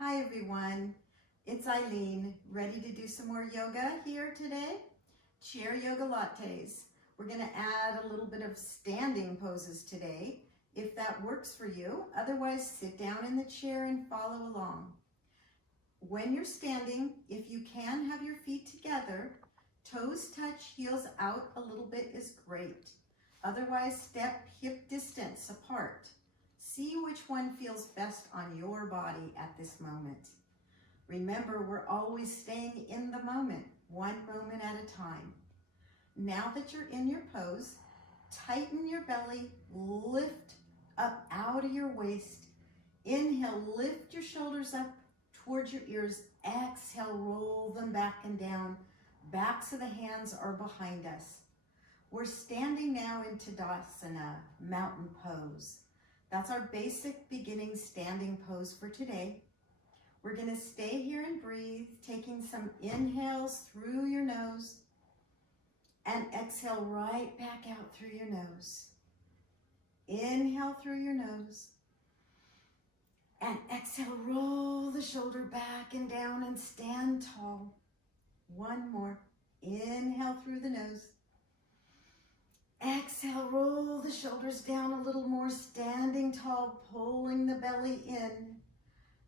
Hi everyone, it's Ilene, ready to do some more yoga here today. Chair Yogalates. We're going to add a little bit of standing poses today, if that works for you. Otherwise, sit down in the chair and follow along. When you're standing, if you can have your feet together, toes touch, heels out a little bit is great. Otherwise, step hip distance apart. See which one feels best on your body at this moment. Remember, we're always staying in the moment, one moment at a time. Now that you're in your pose, tighten your belly, lift up out of your waist. Inhale, lift your shoulders up towards your ears. Exhale, roll them back and down. Backs of the hands are behind us. We're standing now in Tadasana, mountain pose. That's our basic beginning standing pose for today. We're going to stay here and breathe, taking some inhales through your nose and exhale right back out through your nose. Inhale through your nose and exhale, roll the shoulder back and down and stand tall. One more. Inhale through the nose. Exhale, roll the shoulders down a little more, standing tall, pulling the belly in.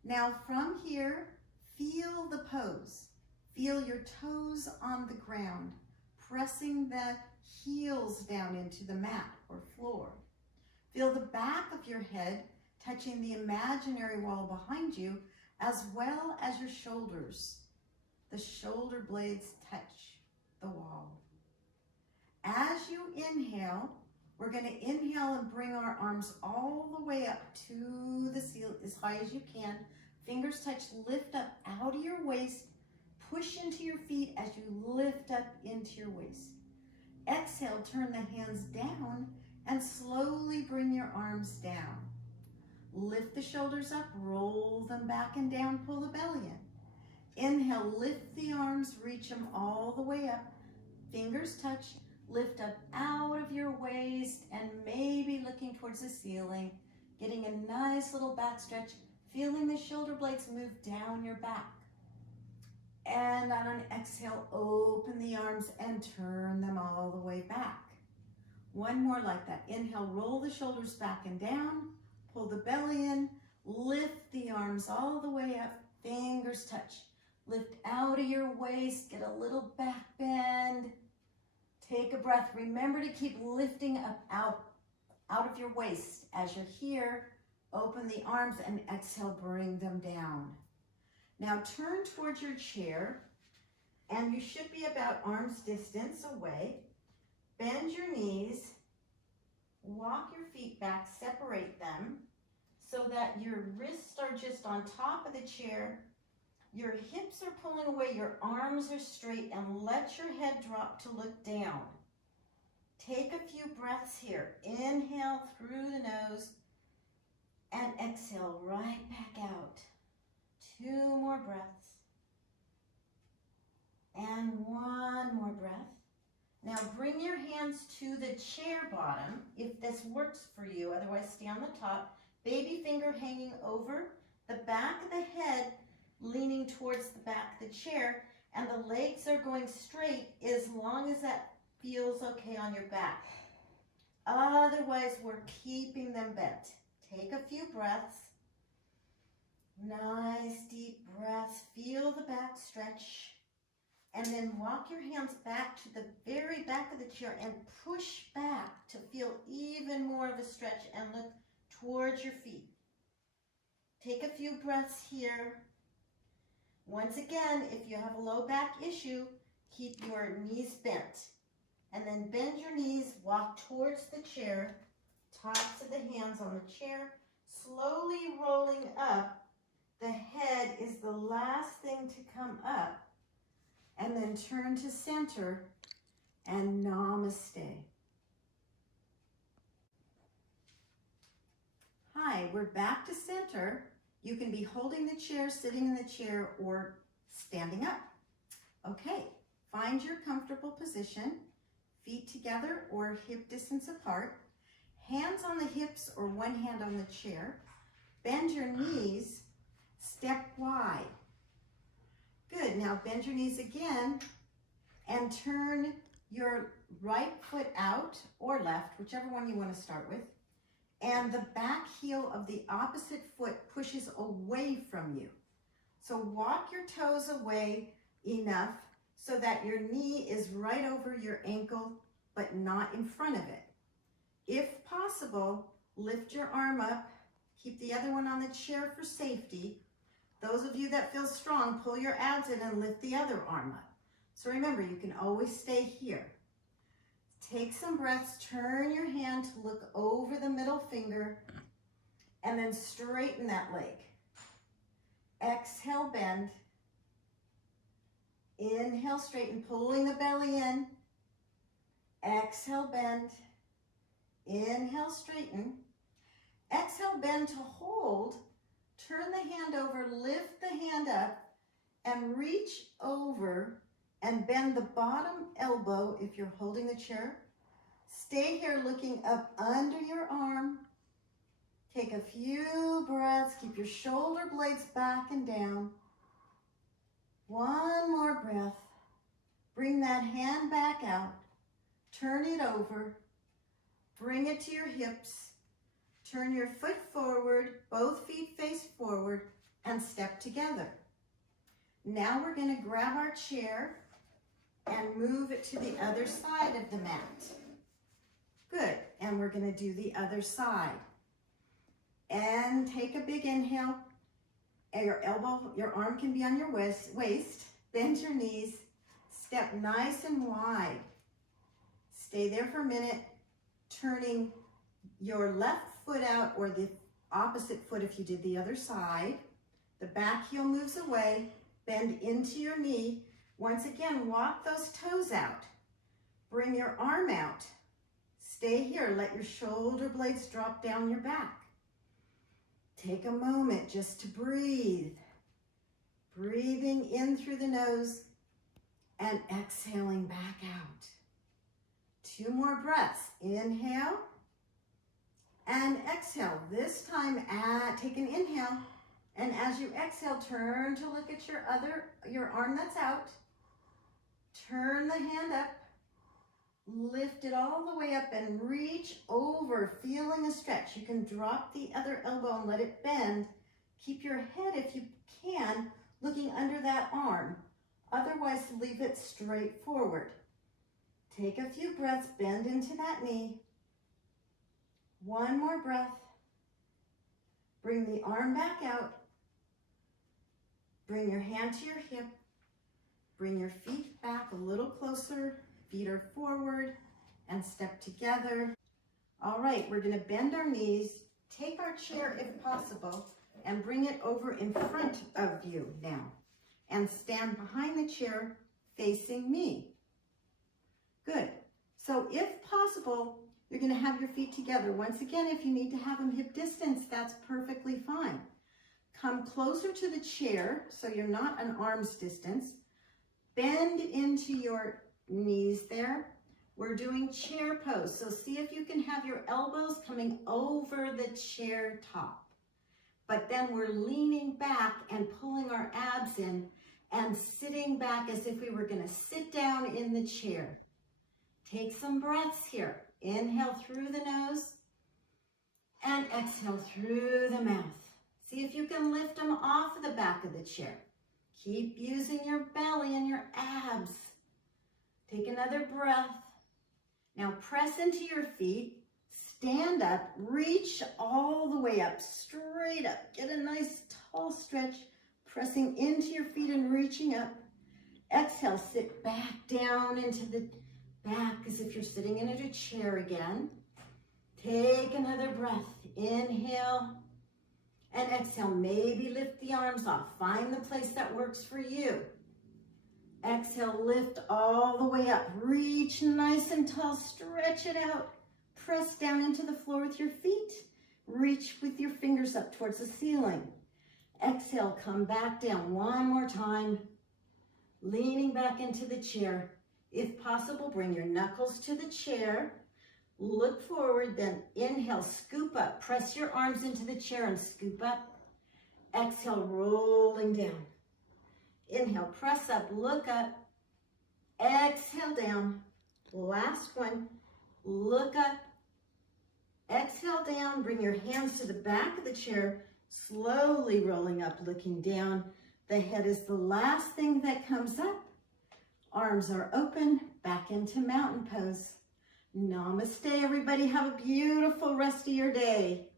Now from here, feel the pose. Feel your toes on the ground, pressing the heels down into the mat or floor. Feel the back of your head touching the imaginary wall behind you, as well as your shoulders. The shoulder blades touch the wall. As you inhale, we're going to inhale and bring our arms all the way up to the ceiling, as high as you can. Fingers touch, lift up out of your waist. Push into your feet as you lift up into your waist. Exhale, turn the hands down and slowly bring your arms down. Lift the shoulders up, roll them back and down, pull the belly in. Inhale, lift the arms, reach them all the way up. Fingers touch. Lift up out of your waist and maybe looking towards the ceiling, getting a nice little back stretch, feeling the shoulder blades move down your back. And on an exhale, open the arms and turn them all the way back. One more like that. Inhale, roll the shoulders back and down, pull the belly in, lift the arms all the way up, fingers touch. Lift out of your waist, get a little back bend. Take a breath. Remember to keep lifting up out of your waist. As you're here, open the arms and exhale, bring them down. Now turn towards your chair, and you should be about arm's distance away. Bend your knees, walk your feet back, separate them so that your wrists are just on top of the chair. Your hips are pulling away, your arms are straight, and let your head drop to look down. Take a few breaths here. Inhale through the nose and exhale right back out. 2 more breaths. And 1 more breath. Now bring your hands to the chair bottom if this works for you. Otherwise, stay on the top. Baby finger hanging over the back of the head, leaning towards the back of the chair, and the legs are going straight as long as that feels okay on your back. Otherwise, we're keeping them bent. Take a few breaths. Nice deep breaths. Feel the back stretch. And then walk your hands back to the very back of the chair and push back to feel even more of a stretch and look towards your feet. Take a few breaths here. Once again, if you have a low back issue, keep your knees bent. And then bend your knees, walk towards the chair, tops of the hands on the chair, slowly rolling up. The head is the last thing to come up. And then turn to center and namaste. Hi, we're back to center. You can be holding the chair, sitting in the chair, or standing up. Okay, find your comfortable position. Feet together or hip distance apart. Hands on the hips or one hand on the chair. Bend your knees. Step wide. Good, now bend your knees again and turn your right foot out or left, whichever one you want to start with, and the back heel of the opposite foot pushes away from you. So walk your toes away enough so that your knee is right over your ankle, but not in front of it. If possible, lift your arm up, keep the other one on the chair for safety. Those of you that feel strong, pull your abs in and lift the other arm up. So remember, you can always stay here. Take some breaths, turn your hand to look over the middle finger, and then straighten that leg. Exhale, bend. Inhale, straighten, pulling the belly in. Exhale, bend. Inhale, straighten. Exhale, bend to hold. Turn the hand over, lift the hand up, and reach over and bend the bottom elbow if you're holding the chair. Stay here looking up under your arm. Take a few breaths. Keep your shoulder blades back and down. One more breath. Bring that hand back out. Turn it over. Bring it to your hips. Turn your foot forward, both feet face forward, and step together. Now we're going to grab our chair and move it to the other side of the mat. Good, and we're going to do the other side. And take a big inhale. Your arm can be on your waist. Bend your knees. Step nice and wide. Stay there for a minute, turning your left foot out or the opposite foot if you did the other side. The back heel moves away. Bend into your knee. Once again, walk those toes out. Bring your arm out. Stay here. Let your shoulder blades drop down your back. Take a moment just to breathe. Breathing in through the nose and exhaling back out. 2 more breaths. Inhale and exhale. This time, take an inhale, and as you exhale, turn to look at your arm that's out. Turn the hand up. Lift it all the way up and reach over, feeling a stretch. You can drop the other elbow and let it bend. Keep your head, if you can, looking under that arm. Otherwise, leave it straight forward. Take a few breaths, bend into that knee. 1 more breath. Bring the arm back out. Bring your hand to your hip. Bring your feet back a little closer. Feet are forward and step together. All right, we're going to bend our knees. Take our chair if possible and bring it over in front of you now. And stand behind the chair facing me. Good. So if possible, you're going to have your feet together. Once again, if you need to have them hip distance, that's perfectly fine. Come closer to the chair so you're not an arm's distance. Bend into your knees there. We're doing chair pose. So see if you can have your elbows coming over the chair top. But then we're leaning back and pulling our abs in and sitting back as if we were going to sit down in the chair. Take some breaths here. Inhale through the nose and exhale through the mouth. See if you can lift them off the back of the chair. Keep using your belly and your abs. Take another breath. Now press into your feet. Stand up. Reach all the way up, straight up. Get a nice tall stretch, pressing into your feet and reaching up. Exhale, sit back down into the back as if you're sitting in a chair again. Take another breath. Inhale and exhale. Maybe lift the arms off. Find the place that works for you. Exhale, lift all the way up. Reach nice and tall. Stretch it out. Press down into the floor with your feet. Reach with your fingers up towards the ceiling. Exhale, come back down one more time. Leaning back into the chair. If possible, bring your knuckles to the chair. Look forward, then inhale, scoop up. Press your arms into the chair and scoop up. Exhale, rolling down. Inhale, press up, look up. Exhale down. Last one. Look up. Exhale down. Bring your hands to the back of the chair. Slowly rolling up, looking down. The head is the last thing that comes up. Arms are open. Back into mountain pose. Namaste, everybody. Have a beautiful rest of your day.